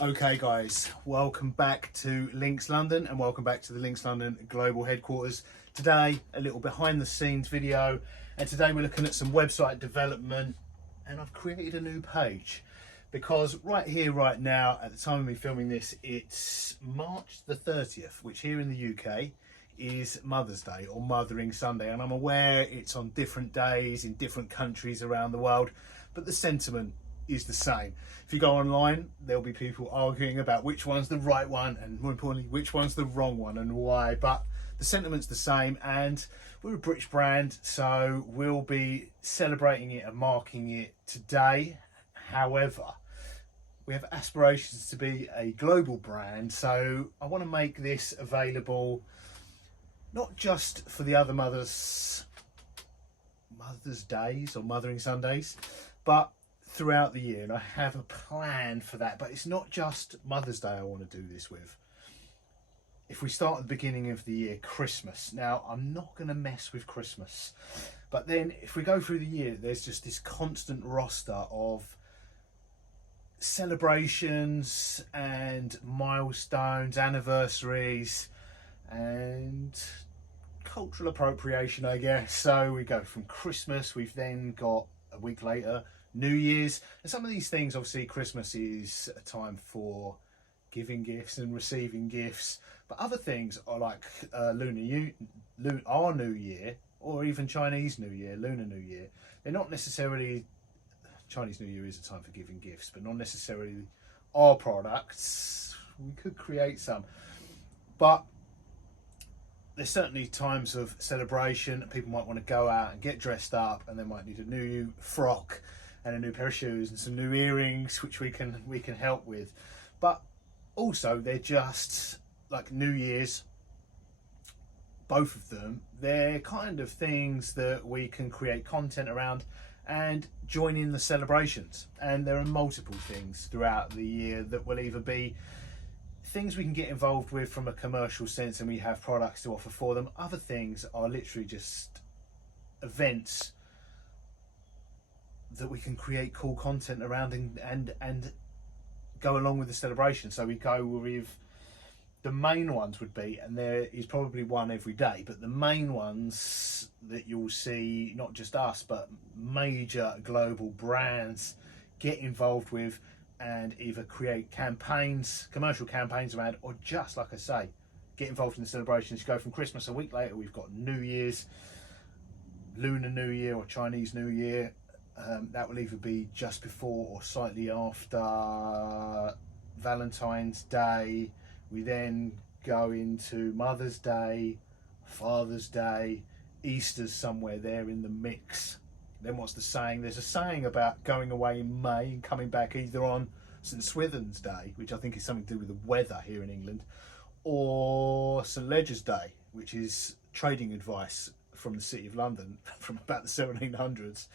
Okay guys, welcome back to Links London and welcome back to the Links London global headquarters. Today, a little behind the scenes video, and today we're looking at some website development, and I've created a new page because right here, right now, at the time of me filming this, it's March the 30th, which here in the UK is Mother's Day or Mothering Sunday, and I'm aware it's on different days in different countries around the world, but the sentiment is the same. If you go online, there'll be people arguing about which one's the right one and, more importantly, which one's the wrong one and why, but the sentiment's the same, and we're a British brand, so we'll be celebrating it and marking it today. However, we have aspirations to be a global brand, so I want to make this available not just for the other Mother's Days or Mothering Sundays, but throughout the year. And I have a plan for that, but it's not just Mother's Day I want to do this with. If we start at the beginning of the year, Christmas. Now, I'm not going to mess with Christmas, but then if we go through the year, there's just this constant roster of celebrations and milestones, anniversaries, and cultural appropriation, I guess. So we go from Christmas, we've then got a week later New Year's, and some of these things, obviously Christmas is a time for giving gifts and receiving gifts, but other things are like our New Year, or even Chinese New Year, Lunar New Year. They're not necessarily, Chinese New Year is a time for giving gifts, but not necessarily our products. We could create some, but there's certainly times of celebration. People might want to go out and get dressed up, and they might need a new frock and a new pair of shoes and some new earrings, which we can help with. But also, they're just like New Year's, both of them, they're kind of things that we can create content around and join in the celebrations. And there are multiple things throughout the year that will either be things we can get involved with from a commercial sense and we have products to offer for them. Other things are literally just events that we can create cool content around and go along with the celebration. So we go with the main ones would be, and there is probably one every day, but the main ones that you'll see, not just us, but major global brands get involved with and either create campaigns, commercial campaigns around, or just, like I say, get involved in the celebrations. You go from Christmas, a week later we've got New Year's, Lunar New Year or Chinese New Year. That will either be just before or slightly after Valentine's Day. We then go into Mother's Day, Father's Day, Easter's somewhere there in the mix. Then what's the saying? There's a saying about going away in May and coming back either on St Swithin's Day, which I think is something to do with the weather here in England, or St Leger's Day, which is trading advice from the City of London from about the 1700s.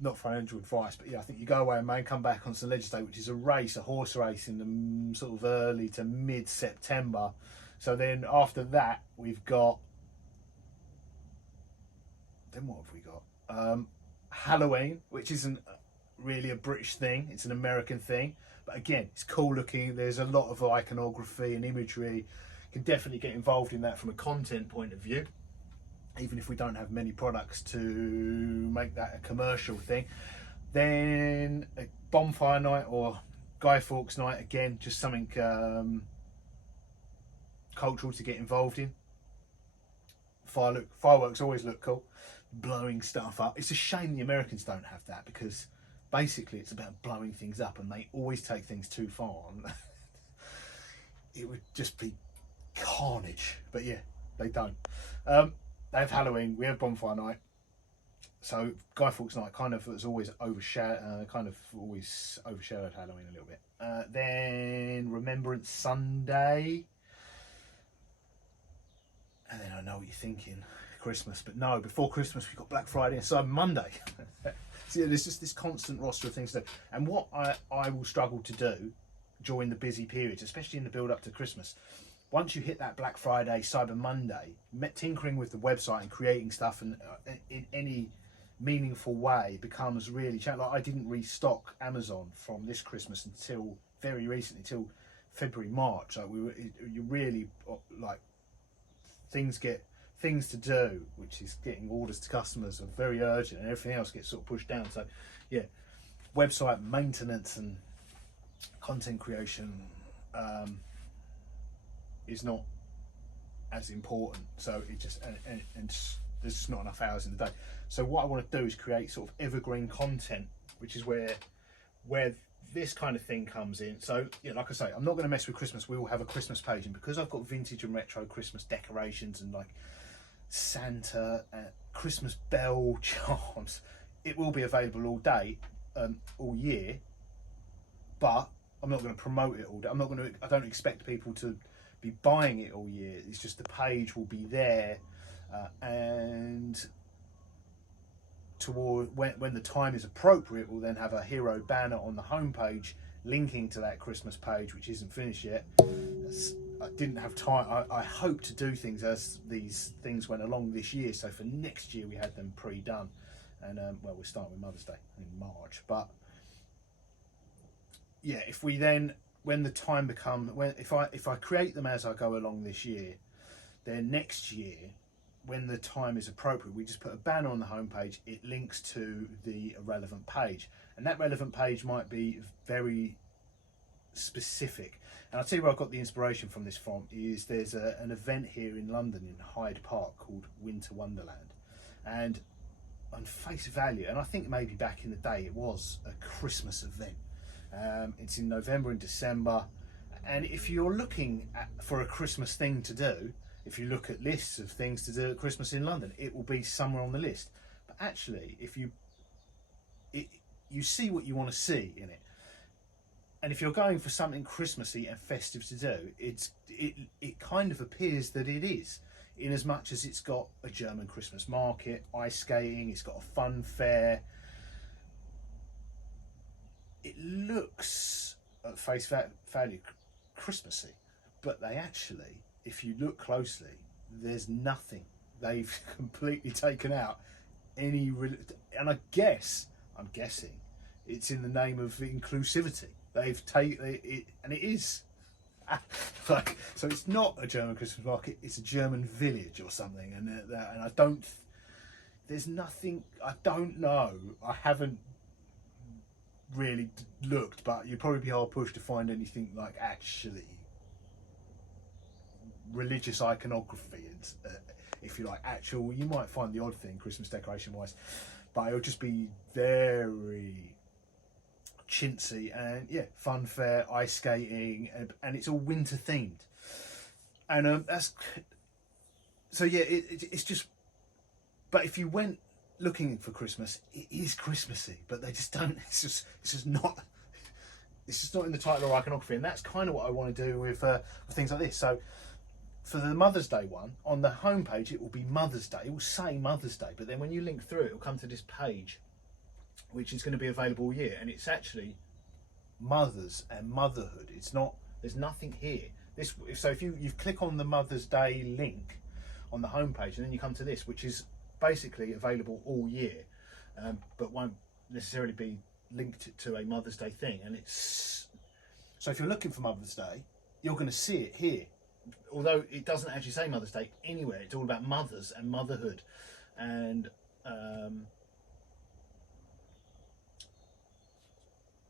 Not financial advice, but yeah, I think you go away in May and come back on St Leger's Day, which is a race, a horse race in the sort of early to mid-September. So then after that, we've got, then what have we got? Halloween, which isn't really a British thing, it's an American thing, but again, it's cool looking. There's a lot of iconography and imagery. You can definitely get involved in that from a content point of view, even if we don't have many products to make that a commercial thing. Then a bonfire night or Guy Fawkes night, again, just something cultural to get involved in. Fireworks always look cool, blowing stuff up. It's a shame the Americans don't have that, because basically it's about blowing things up and they always take things too far. It would just be carnage, but yeah, they don't. They have Halloween, we have bonfire night. So Guy Fawkes night kind of has always overshadowed Halloween a little bit. Then Remembrance Sunday. And then I know what you're thinking, Christmas, but no, before Christmas we've got Black Friday and Cyber Monday. So yeah, there's just this constant roster of things to do. And what I will struggle to do during the busy periods, especially in the build up to Christmas, once you hit that Black Friday, Cyber Monday, tinkering with the website and creating stuff and in any meaningful way becomes really challenging. Like I didn't restock Amazon from this Christmas until very recently, till February, March. Like you really like things to do, which is getting orders to customers are very urgent, and everything else gets sort of pushed down. So yeah, website maintenance and content creation is not as important. So it just and there's just not enough hours in the day. So what I want to do is create sort of evergreen content, which is where this kind of thing comes in. So yeah, like I say, I'm not going to mess with Christmas. We will have a Christmas page, and because I've got vintage and retro Christmas decorations and like Santa Christmas bell charms, it will be available all day, all year. But I'm not going to promote it all day. I don't expect people to be buying it all year. It's just the page will be there, and toward when the time is appropriate, we'll then have a hero banner on the homepage linking to that Christmas page, which isn't finished yet. I didn't have time. I hope to do things as these things went along this year. So for next year, we had them pre-done, and well, we're starting with Mother's Day in March. But yeah, if we then, when the time becomes, if I create them as I go along this year, then next year, when the time is appropriate, we just put a banner on the homepage. It links to the relevant page, and that relevant page might be very specific. And I'll tell you where I got the inspiration from this from is there's an event here in London in Hyde Park called Winter Wonderland, and on face value, and I think maybe back in the day it was a Christmas event. It's in November and December, and if you're looking for a Christmas thing to do, if you look at lists of things to do at Christmas in London, it will be somewhere on the list. But actually, if you see what you want to see in it, and if you're going for something Christmassy and festive to do, it kind of appears that it is, in as much as it's got a German Christmas market, ice skating, it's got a fun fair. It looks at face value Christmassy, but they actually, if you look closely, there's nothing. They've completely taken out any, and I'm guessing, it's in the name of inclusivity. They've taken it, and it is like, so it's not a German Christmas market. It's a German village or something, and I don't. There's nothing. I don't know. I haven't really looked, but you'd probably be hard pushed to find anything like actually religious iconography, and if you like actual, you might find the odd thing Christmas decoration wise, but it'll just be very chintzy and yeah, fun fair, ice skating, and it's all winter themed, and that's so yeah, it's just. But if you went looking for Christmas, it is Christmassy, but they just don't. It's just not in the title or iconography, and that's kind of what I want to do with things like this. So for the Mother's Day one, on the homepage it will be Mother's Day. It will say Mother's Day, but then when you link through it will come to this page, which is going to be available all year, and it's actually mothers and motherhood. It's not. There's nothing here. So if you click on the Mother's Day link on the homepage, and then you come to this, which is basically available all year, but won't necessarily be linked to a Mother's Day thing. And it's so if you're looking for Mother's Day, you're going to see it here, although it doesn't actually say Mother's Day anywhere. It's all about mothers and motherhood, and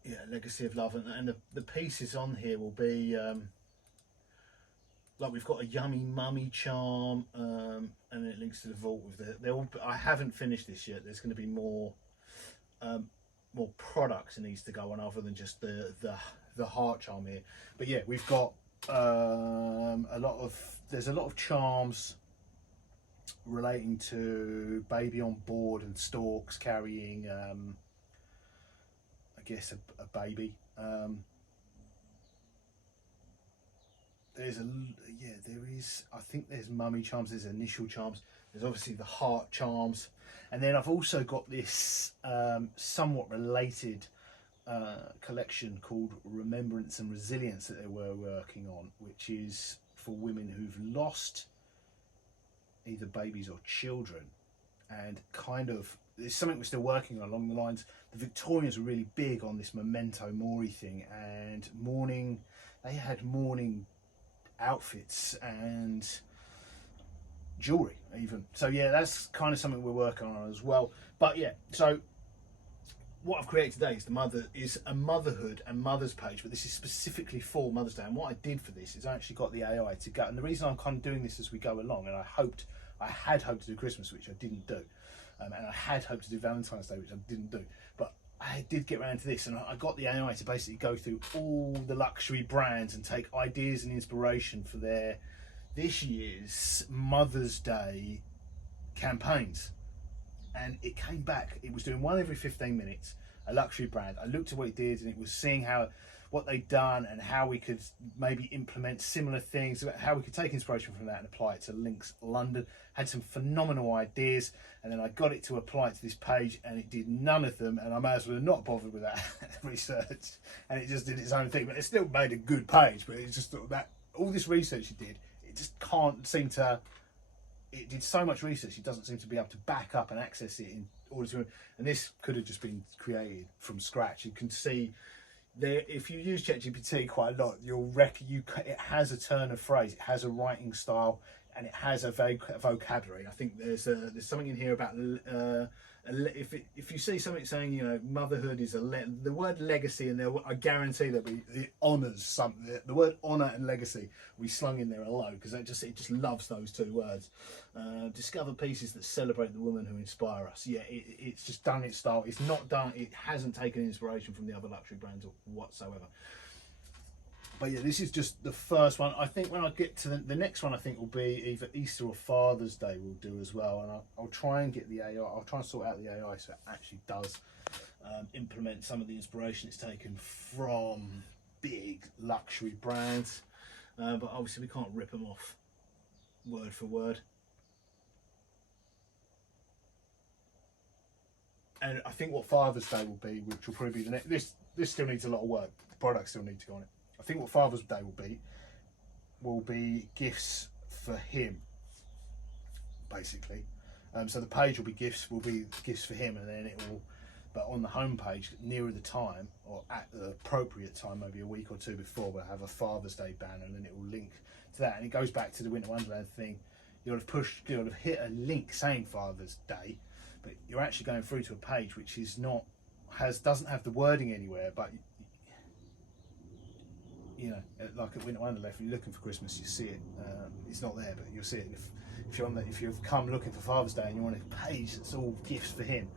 yeah, legacy of love, and the pieces on here will be like we've got a yummy mummy charm, and it links to the vault with I haven't finished this yet. There's going to be more products it needs to go on other than just the heart charm here. But yeah, we've got there's a lot of charms relating to baby on board and storks carrying I guess a baby. There is. I think there's mummy charms. There's initial charms. There's obviously the heart charms, and then I've also got this somewhat related collection called Remembrance and Resilience that they were working on, which is for women who've lost either babies or children, and kind of there's something we're still working on along the lines. The Victorians were really big on this memento mori thing, and mourning. They had mourning outfits and jewelry even. So yeah, that's kind of something we're working on as well. But yeah, so what I've created today is a motherhood and mothers page, but this is specifically for Mother's Day. And what I did for this is I actually got the AI to go, and the reason I'm kind of doing this as we go along, and I had hoped to do Christmas, which I didn't do, and I had hoped to do Valentine's Day, which I didn't do, but I did get around to this, and I got the AI to basically go through all the luxury brands and take ideas and inspiration for this year's Mother's Day campaigns. And it came back, it was doing one every 15 minutes, a luxury brand. I looked at what it did, and it was seeing what they'd done and how we could maybe implement similar things, how we could take inspiration from that and apply it to Lynx London. Had some phenomenal ideas, and then I got it to apply it to this page, and it did none of them, and I may as well have not bothered with that research, and it just did its own thing. But it still made a good page, but it's just that all this research it did, it just can't seem to. It did so much research, it doesn't seem to be able to back up and access it in order to. And this could have just been created from scratch. You can see there, if you use ChatGPT quite a lot, it has a turn of phrase, it has a writing style, and it has a vocabulary. I think there's something in here about if you see something saying, you know, motherhood is the word legacy, and I guarantee there'll be the honours, something. The word honour and legacy we slung in there alone, because it just loves those two words. Discover pieces that celebrate the women who inspire us. Yeah, it's just done its style. It's not done. It hasn't taken inspiration from the other luxury brands whatsoever. But yeah, this is just the first one. I think when I get to the next one, I think will be either Easter or Father's Day we'll do as well. And I'll try and get the AI, I'll try and sort out the AI so it actually does implement some of the inspiration it's taken from big luxury brands. But obviously we can't rip them off word for word. And I think what Father's Day will be, which will probably be the next, this still needs a lot of work. The products still need to go on it. I think what Father's Day will be gifts for him, basically. So the page will be gifts for him, and then it will, but on the home page nearer the time, or at the appropriate time, maybe a week or two before, we'll have a Father's Day banner, and then it will link to that. And it goes back to the Winter Wonderland thing. You'll have hit a link saying Father's Day, but you're actually going through to a page which doesn't have the wording anywhere, but you know, like at Winter Wonderland, if you're looking for Christmas, you see it. It's not there, but you'll see it. If you've come looking for Father's Day and you want a page that's all gifts for him,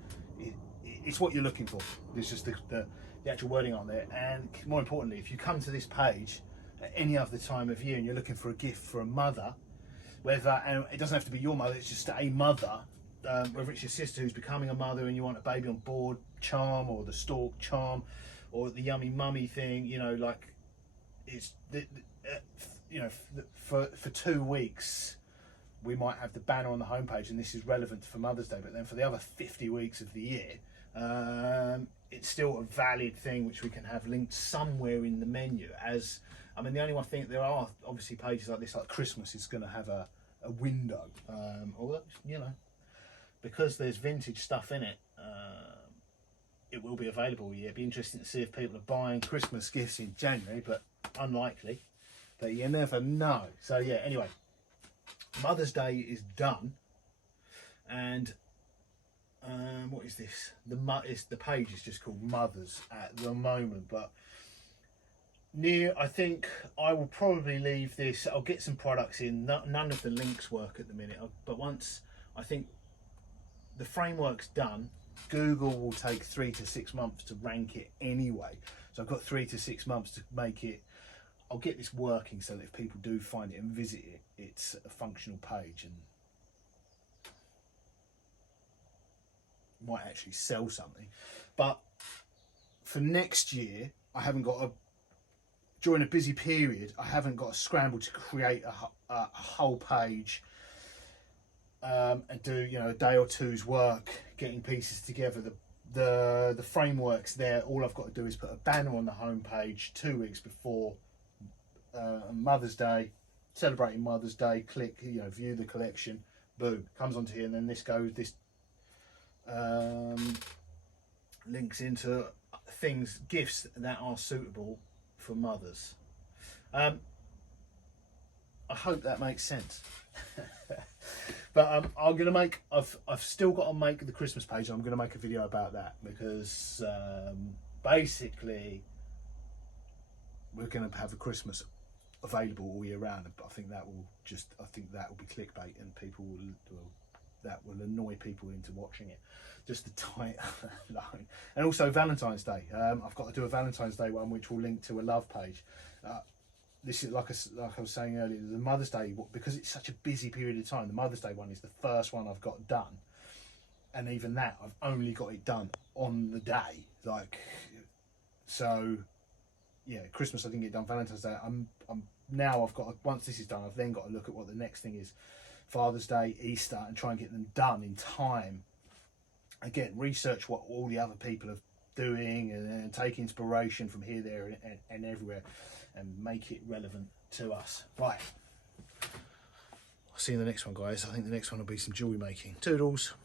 it's what you're looking for. There's just the actual wording on there. And more importantly, if you come to this page at any other time of year and you're looking for a gift for a mother, and it doesn't have to be your mother, it's just a mother, whether it's your sister who's becoming a mother and you want a baby on board charm, or the stalk charm, or the yummy mummy thing, you know, like. It's for 2 weeks we might have the banner on the homepage, and this is relevant for Mother's Day. But then for the other 50 weeks of the year, it's still a valid thing which we can have linked somewhere in the menu. The only one thing, there are obviously pages like this, like Christmas is going to have a window, although, you know, because there's vintage stuff in it. It will be available. Yeah, it'd be interesting to see if people are buying Christmas gifts in January, but unlikely. But you never know. So yeah, anyway, Mother's Day is done, and what is this? The page is just called Mothers at the moment, but I think I will probably leave this. I'll get some products in. None of the links work at the minute, but once I think the framework's done, Google will take 3 to 6 months to rank it anyway. So I've got 3 to 6 months to make it. I'll get this working so that if people do find it and visit it, it's a functional page and might actually sell something. But for next year, during a busy period, I haven't got to scramble to create a whole page and do, you know, a day or two's work getting pieces together. The framework's there. All I've got to do is put a banner on the home page 2 weeks before Mother's Day, celebrating Mother's Day. Click, you know, view the collection. Boom, comes onto here, and then this links into gifts that are suitable for mothers. I hope that makes sense. But I'm gonna make. I've still got to make the Christmas page. I'm gonna make a video about that because basically we're gonna have a Christmas available all year round. I think that will be clickbait, and people that will annoy people into watching it. Just the title alone, and also Valentine's Day. I've got to do a Valentine's Day one, which will link to a love page. This is like I was saying earlier, the Mother's Day, because it's such a busy period of time, the Mother's Day one is the first one I've got done, and even that I've only got it done on the day. So yeah, Christmas I didn't get done. Valentine's Day, once this is done, I've then got to look at what the next thing is. Father's Day, Easter, and try and get them done in time. Again, research what all the other people are doing, and take inspiration from here, there, and everywhere, and make it relevant to us. Right. I'll see you in the next one, guys. I think the next one will be some jewellery making. Toodles.